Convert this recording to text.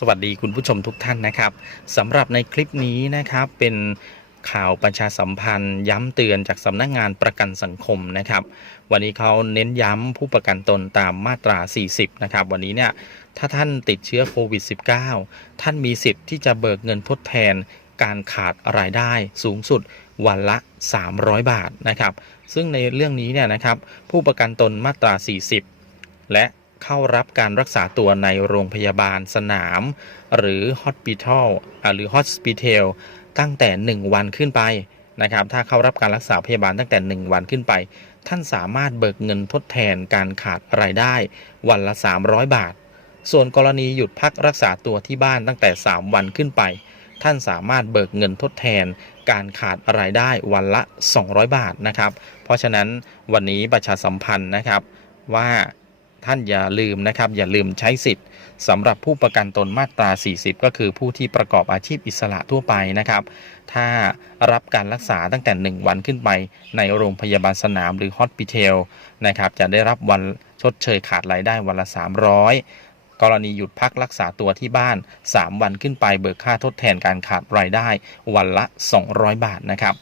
สวัสดีคุณผู้ชมทุกท่านนะครับสำหรับในคลิปนี้นะครับเป็นข่าวประชาสัมพันธ์ ย้ำเตือนจากสำนักงานประกันสังคมนะครับ วันนี้เขาเน้นย้ำผู้ประกันตนตามมาตรา 40 นะครับ วันนี้เนี่ยถ้าท่านติดเชื้อโควิด -19 ท่านมีสิทธิ์ที่จะเบิกเงินทดแทนการขาดรายได้สูงสุดวันละ 300 บาทนะครับ ซึ่งในเรื่องนี้เนี่ยนะครับผู้ประกันตนมาตรา 40 และ เข้ารับการรักษาตัวในโรงพยาบาลสนาม หรือ hospital อ่าหรือ hospital ตั้งแต่ 1 วันขึ้นไปนะครับ ถ้าเข้ารับการรักษาพยาบาลตั้งแต่ 1 วันขึ้นไป ท่านสามารถเบิกเงินทดแทนการขาดรายได้ วันละ 300 บาท ส่วนกรณีหยุดพักรักษาตัวที่บ้านตั้งแต่ 3 วันขึ้นไป ท่านสามารถเบิกเงินทดแทน การขาดรายได้วันละ 200 บาทนะครับ เพราะฉะนั้นวันนี้ประชาสัมพันธ์นะครับว่า ท่านอย่าลืมนะครับ อย่าลืมใช้สิทธิ์สำหรับผู้ประกันตนมาตรา 40 ก็คือผู้ที่ประกอบอาชีพอิสระทั่วไปนะครับ ถ้ารับการรักษาตั้งแต่ 1 วันขึ้นไป ในโรงพยาบาลสนามหรือฮอสพิเทลนะครับ จะได้รับวันชดเชยขาดรายได้วันละ 300กรณีหยุดพักรักษาตัวที่บ้าน 3 วันขึ้นไปเบิกค่าทดแทนการขาดรายได้วันละ 200 บาทนะครับ